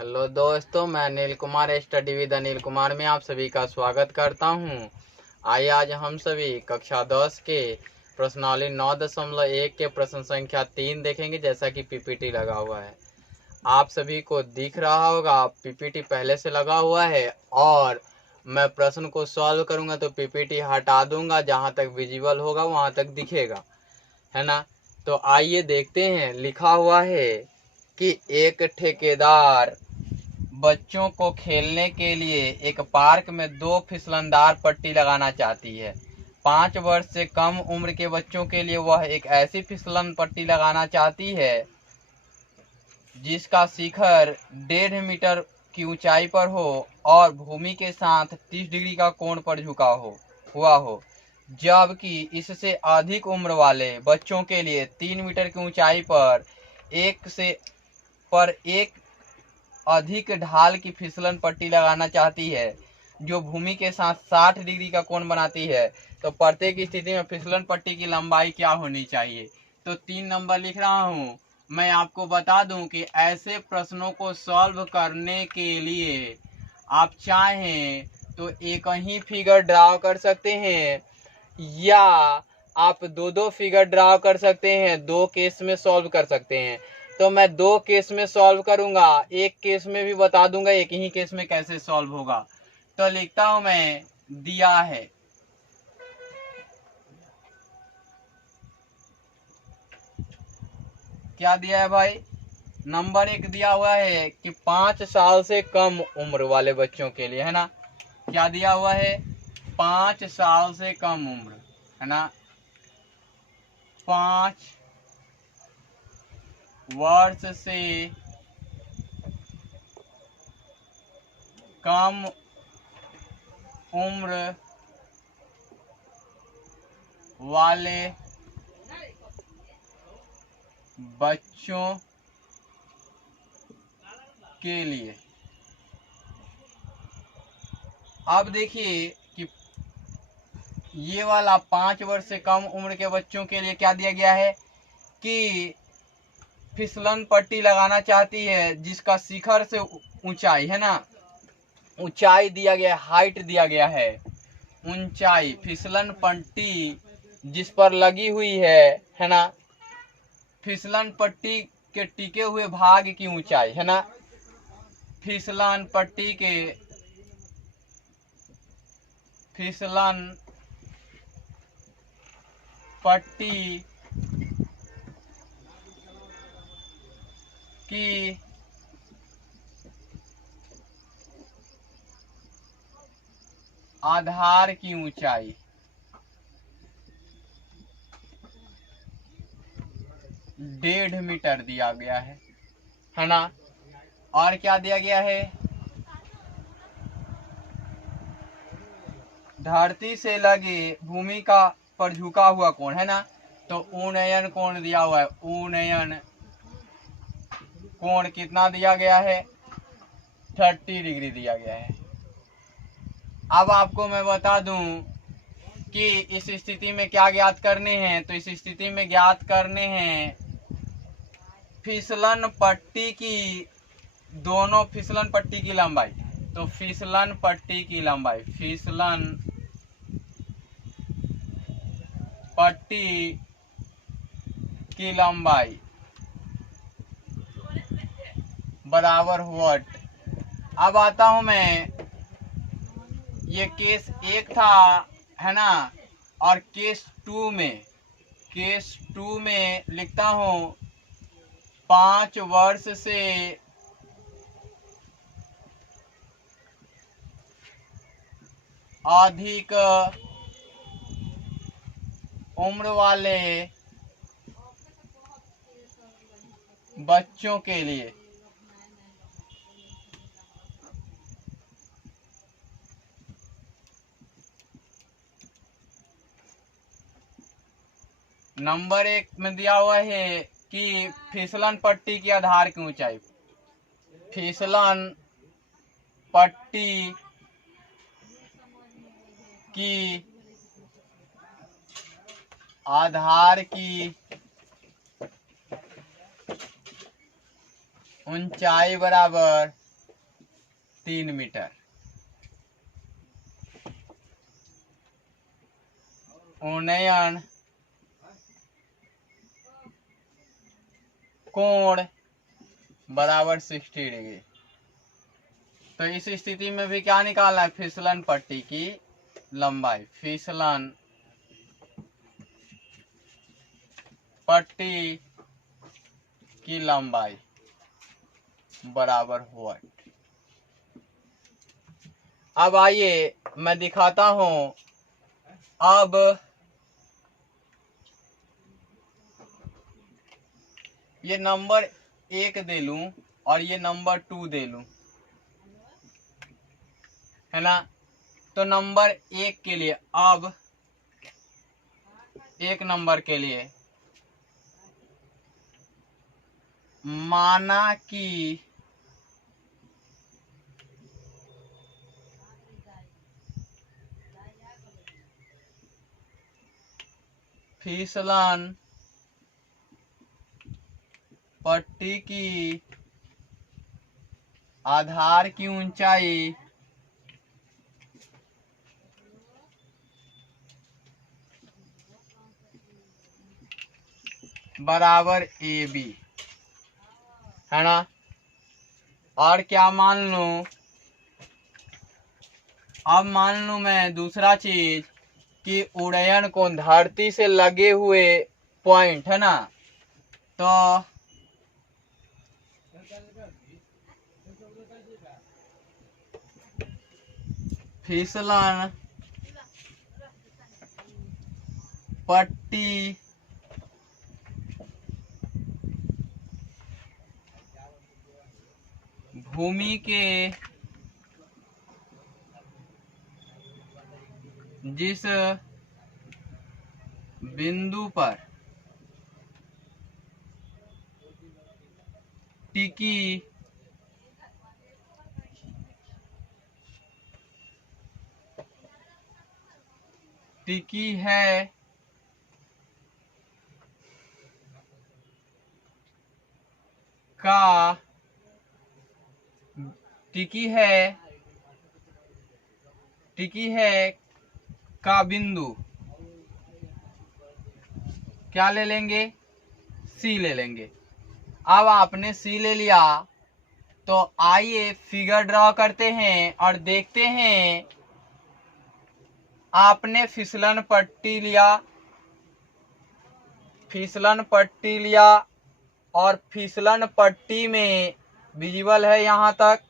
Hello दोस्तों, मैं Anil Kumar study with Anil Kumar में आप सभी का स्वागत करता हूं। आइए आज हम सभी कक्षा 10 के प्रश्नावली 9.1 के प्रश्न संख्या 3 देखेंगे। जैसा कि पीपीटी लगा हुआ है, आप सभी को दिख रहा होगा। पीपीटी पहले से लगा हुआ है और मैं प्रश्न को सॉल्व करूंगा तो पीपीटी हटा दूंगा, जहां तक विजिबल होगा वहां तक दिखेगा, है ना। तो आइए देखते हैं। लिखा हुआ है कि एक ठेकेदार बच्चों को खेलने के लिए एक पार्क में 2 फिसलनदार पट्टी लगाना चाहती है। 5 वर्ष से कम उम्र के बच्चों के लिए वह एक ऐसी फिसलन पट्टी लगाना चाहती है जिसका शिखर 1.5 मीटर की ऊंचाई पर हो और भूमि के साथ 30 डिग्री का कोण पर झुका हुआ हो, जबकि इससे अधिक उम्र वाले बच्चों के लिए 3 मीटर की ऊंचाई पर एक अधिक ढाल की फिसलन पट्टी लगाना चाहती है जो भूमि के साथ 60 डिग्री का कोण बनाती है। तो प्रत्येक स्थिति में फिसलन पट्टी की लंबाई क्या होनी चाहिए? तो 3 नंबर लिख रहा हूं। मैं आपको बता दूं कि ऐसे प्रश्नों को सॉल्व करने के लिए आप चाहें तो एक ही फिगर ड्रा कर सकते हैं या आप दो फिगर ड्रा कर सकते हैं। 2 केस में सॉल्व कर सकते हैं। तो मैं 2 केस में सॉल्व करूंगा, एक केस में भी बता दूंगा एक ही केस में कैसे सॉल्व होगा। तो लिखता हूं मैं, दिया है क्या दिया है भाई? नंबर 1 दिया हुआ है कि 5 साल से कम उम्र वाले बच्चों के लिए, है ना। क्या दिया हुआ है? 5 साल से कम उम्र, है ना। 5 वर्ष से कम उम्र वाले बच्चों के लिए। अब देखिए कि ये वाला 5 वर्ष से कम उम्र के बच्चों के लिए क्या दिया गया है कि फिसलन पट्टी लगाना चाहती है जिसका शिखर से ऊंचाई, है ना, ऊंचाई दिया गया है, हाइट दिया गया है, ऊंचाई। फिसलन पट्टी जिस पर लगी हुई है ना, फिसलन पट्टी के टिके हुए भाग की ऊंचाई, है ना। फिसलन पट्टी की आधार की ऊंचाई 1.5 मीटर दिया गया है ना। और क्या दिया गया है? धरती से लगे भूमि का पर झुका हुआ कोण, है ना। तो उन्नयन कोण दिया हुआ है। उन्नयन कोण कितना दिया गया है? 30 डिग्री दिया गया है। अब आपको मैं बता दूं कि इस स्थिति में क्या ज्ञात करने हैं। तो इस स्थिति में ज्ञात करने हैं फिसलन पट्टी की, दोनों फिसलन पट्टी की लंबाई। तो फिसलन पट्टी की लंबाई, फिसलन पट्टी की लंबाई बराबर व्हाट। अब आता हूं मैं, ये केस 1 था, है ना। और केस 2 में लिखता हूं 5 वर्ष से अधिक उम्र वाले बच्चों के लिए। नंबर 1 में दिया हुआ है कि फिसलन पट्टी की आधार की ऊंचाई, फिसलन पट्टी की आधार की ऊंचाई बराबर 3 मीटर। उन्नयन कोण बराबर 60 डिग्री। तो इस स्थिति में भी क्या निकालना है, फिसलन पट्टी की लंबाई। फिसलन पट्टी की लंबाई बराबर हुआ। अब आइए मैं दिखाता हूं। अब ये नंबर 1 दे लूं और ये नंबर 2 दे लूं, है ना। तो नंबर 1 के लिए, अब 1 नंबर के लिए माना कि फिसलन पट्टी की आधार की ऊंचाई बराबर AB, है ना। और क्या मान लूं, अब मान लूं मैं दूसरा चीज कि उड्डयन कोण धरती से लगे हुए पॉइंट, है ना। तो फिसलन पट्टी भूमि के जिस बिंदु पर टिकी है का बिंदु क्या ले लेंगे, C ले लेंगे। अब आपने C ले लिया तो आइए फिगर ड्रॉ करते हैं और देखते हैं। आपने फिसलन पट्टी लिया और फिसलन पट्टी में विजिबल है यहाँ तक।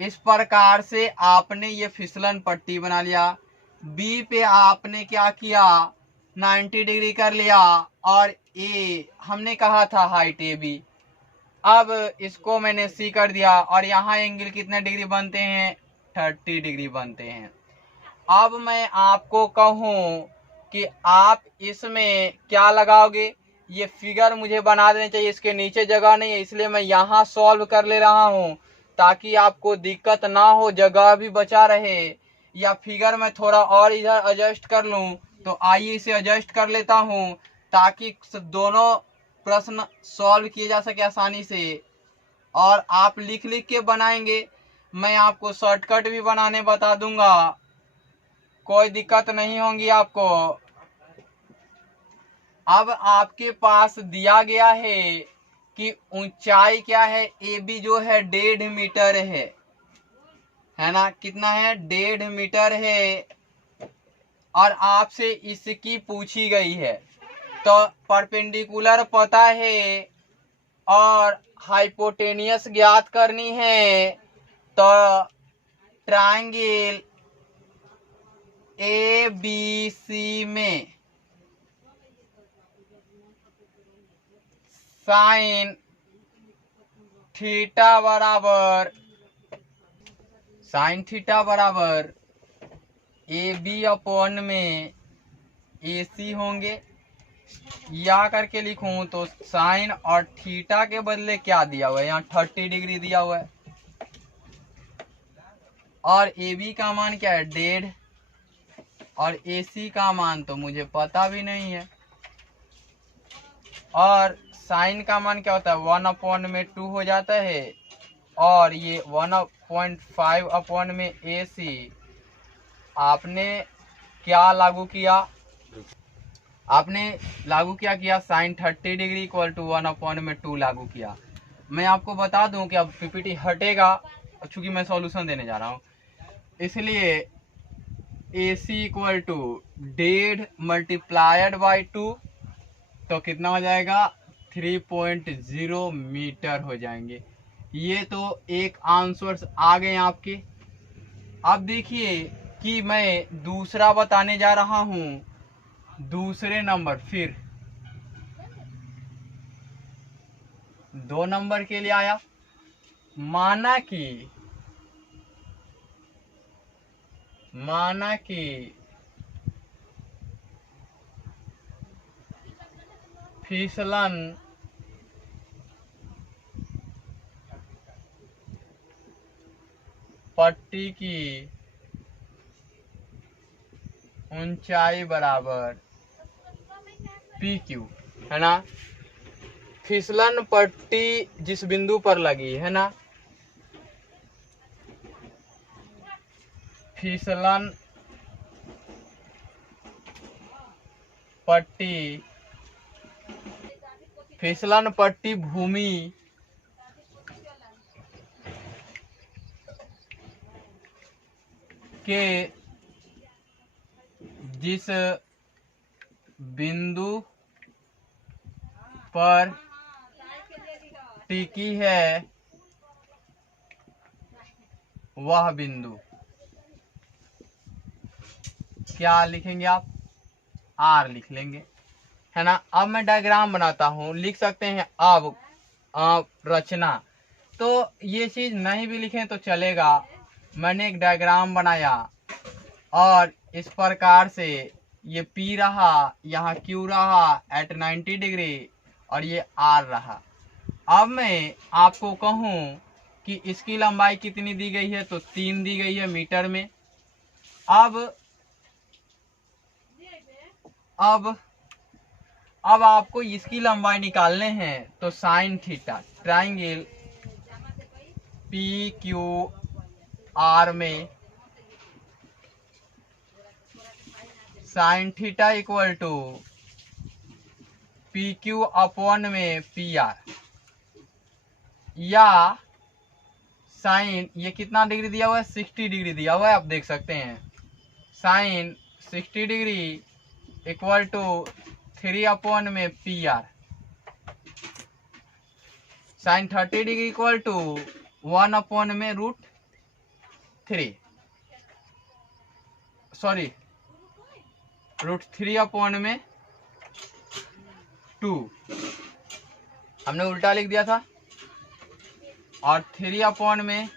इस प्रकार से आपने ये फिसलन पट्टी बना लिया। बी पे आपने क्या किया, 90 डिग्री कर लिया और ए हमने कहा था हाइट AB। अब इसको मैंने C कर दिया और यहाँ एंगल कितने डिग्री बनते हैं, 30 डिग्री बनते हैं। अब मैं आपको कहूँ कि आप इसमें क्या लगाओगे, ये फिगर मुझे बना देने चाहिए, इसके नीचे जगह नहीं है, इसलिए मैं यहाँ सॉल्व कर ले रहा हूँ ताकि आपको दिक्कत ना हो, जगह भी बचा रहे। या फिगर मैं थोड़ा और इधर एडजस्ट कर लूँ, तो आइए इसे एडजस्ट कर लेता हूँ ताकि दोनों प्रश्न सॉल्व किए जा सके आसानी से। और आप लिख के बनाएंगे, मैं आपको शॉर्टकट भी बनाने बता दूंगा, कोई दिक्कत नहीं होगी आपको। अब आपके पास दिया गया है कि ऊंचाई क्या है, AB जो है 1.5 मीटर है ना। कितना है, 1.5 मीटर है और आपसे इसकी पूछी गई है। तो परपेंडिकुलर पता है और हाइपोटेनियस ज्ञात करनी है। तो ट्रायंगल ABC में साइन थीटा बराबर AB अपॉन में AC होंगे। या करके लिखूं तो साइन और थीटा के बदले क्या दिया हुआ है, यहाँ 30 डिग्री दिया हुआ है। और AB का मान क्या है, 1.5, और AC का मान तो मुझे पता भी नहीं है। और साइन का मान क्या होता है, 1/2 हो जाता है। और ये 1.5 अपॉन में AC आपने क्या लागू किया, आपने लागू क्या किया, साइन 30 डिग्री इक्वल टू 1/2 लागू किया। मैं आपको बता दूं कि अब पीपीटी हटेगा, चूंकि मैं सॉल्यूशन देने जा रहा हूं, इसलिए AC equal to 1.5 multiplied by 2, तो कितना हो जाएगा 3.0 मीटर हो जाएंगे। ये तो एक आंसर्स आ गए आपके। अब देखिए कि मैं दूसरा बताने जा रहा हूं, दूसरे नंबर, फिर 2 नंबर के लिए आया। माना कि फिसलन पट्टी की ऊंचाई बराबर PQ है ना। फिसलन पट्टी जिस बिंदु पर लगी है ना, फिसलन पट्टी भूमि के जिस बिंदु पर टिकी है वह बिंदु क्या लिखेंगे आप, R लिख लेंगे, है ना। अब मैं डायग्राम बनाता हूं, लिख सकते हैं अब रचना, तो ये चीज नहीं भी लिखें तो चलेगा। मैंने एक डायग्राम बनाया और इस प्रकार से ये P रहा, यहाँ Q रहा एट 90 डिग्री और ये R रहा। अब मैं आपको कहूं कि इसकी लंबाई कितनी दी गई है, तो 3 दी गई है मीटर में। अब आपको इसकी लंबाई निकालने हैं, तो साइन थीटा, ट्राइंगल PQR में sine theta equal to PQ upon में PR, या साइन ये कितना डिग्री दिया हुआ है, 60 डिग्री दिया हुआ है, आप देख सकते हैं। Sine 60 degree equal to 3 upon में PR, sine 30 degree equal to 1 upon में √3, सॉरी √3 अपॉन में 2, हमने उल्टा लिख दिया था, और 3 अपॉन में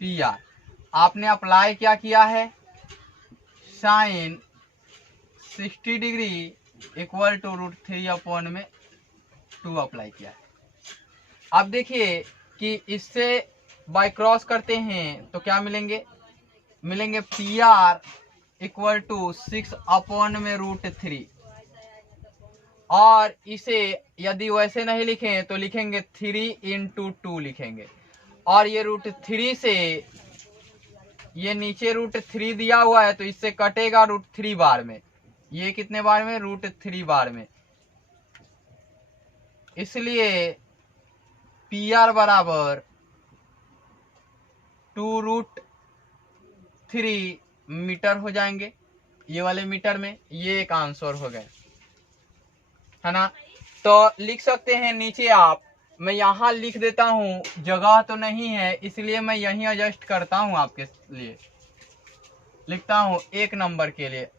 PR। आपने अप्लाई क्या किया है, sine 60 degree equal to √3 upon में 2 अप्लाई किया है। अब देखिए कि इससे बाय क्रॉस करते हैं तो क्या मिलेंगे, PR इक्वल टू 6 अपॉन में √3, और इसे यदि वैसे नहीं लिखें तो लिखेंगे 3 × 2 लिखेंगे, और ये √3 से ये नीचे √3 दिया हुआ है तो इससे कटेगा √3 बार में, ये कितने बार में, √3 बार में। इसलिए PR बराबर 2√3 मीटर हो जाएंगे, ये वाले मीटर में। ये एक आंसर हो गए, है ना। तो लिख सकते हैं नीचे आप, मैं यहाँ लिख देता हूँ, जगह तो नहीं है इसलिए मैं यहीं एडजस्ट करता हूँ आपके लिए। लिखता हूँ 1 नंबर के लिए,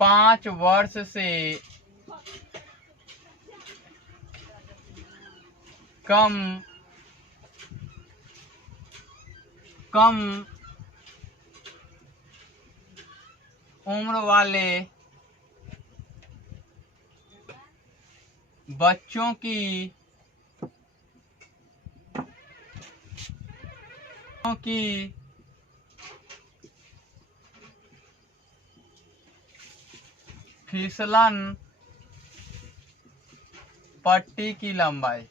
5 वर्ष से कम उम्र वाले बच्चों की फिसलन पट्टी की लंबाई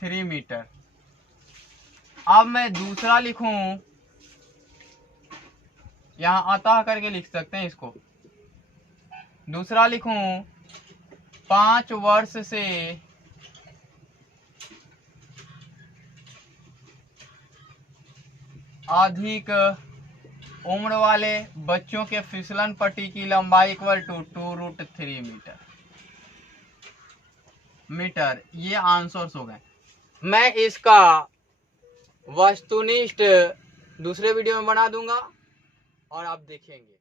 3 मीटर। अब मैं दूसरा लिखूं, यहां अतः करके लिख सकते हैं इसको। दूसरा लिखूं 5 वर्ष से अधिक उम्र वाले बच्चों के फिसलन पट्टी की लंबाई इक्वल टू 2√3 मीटर। ये आंसर्स हो गए। मैं इसका वस्तुनिष्ठ दूसरे वीडियो में बना दूंगा और आप देखेंगे।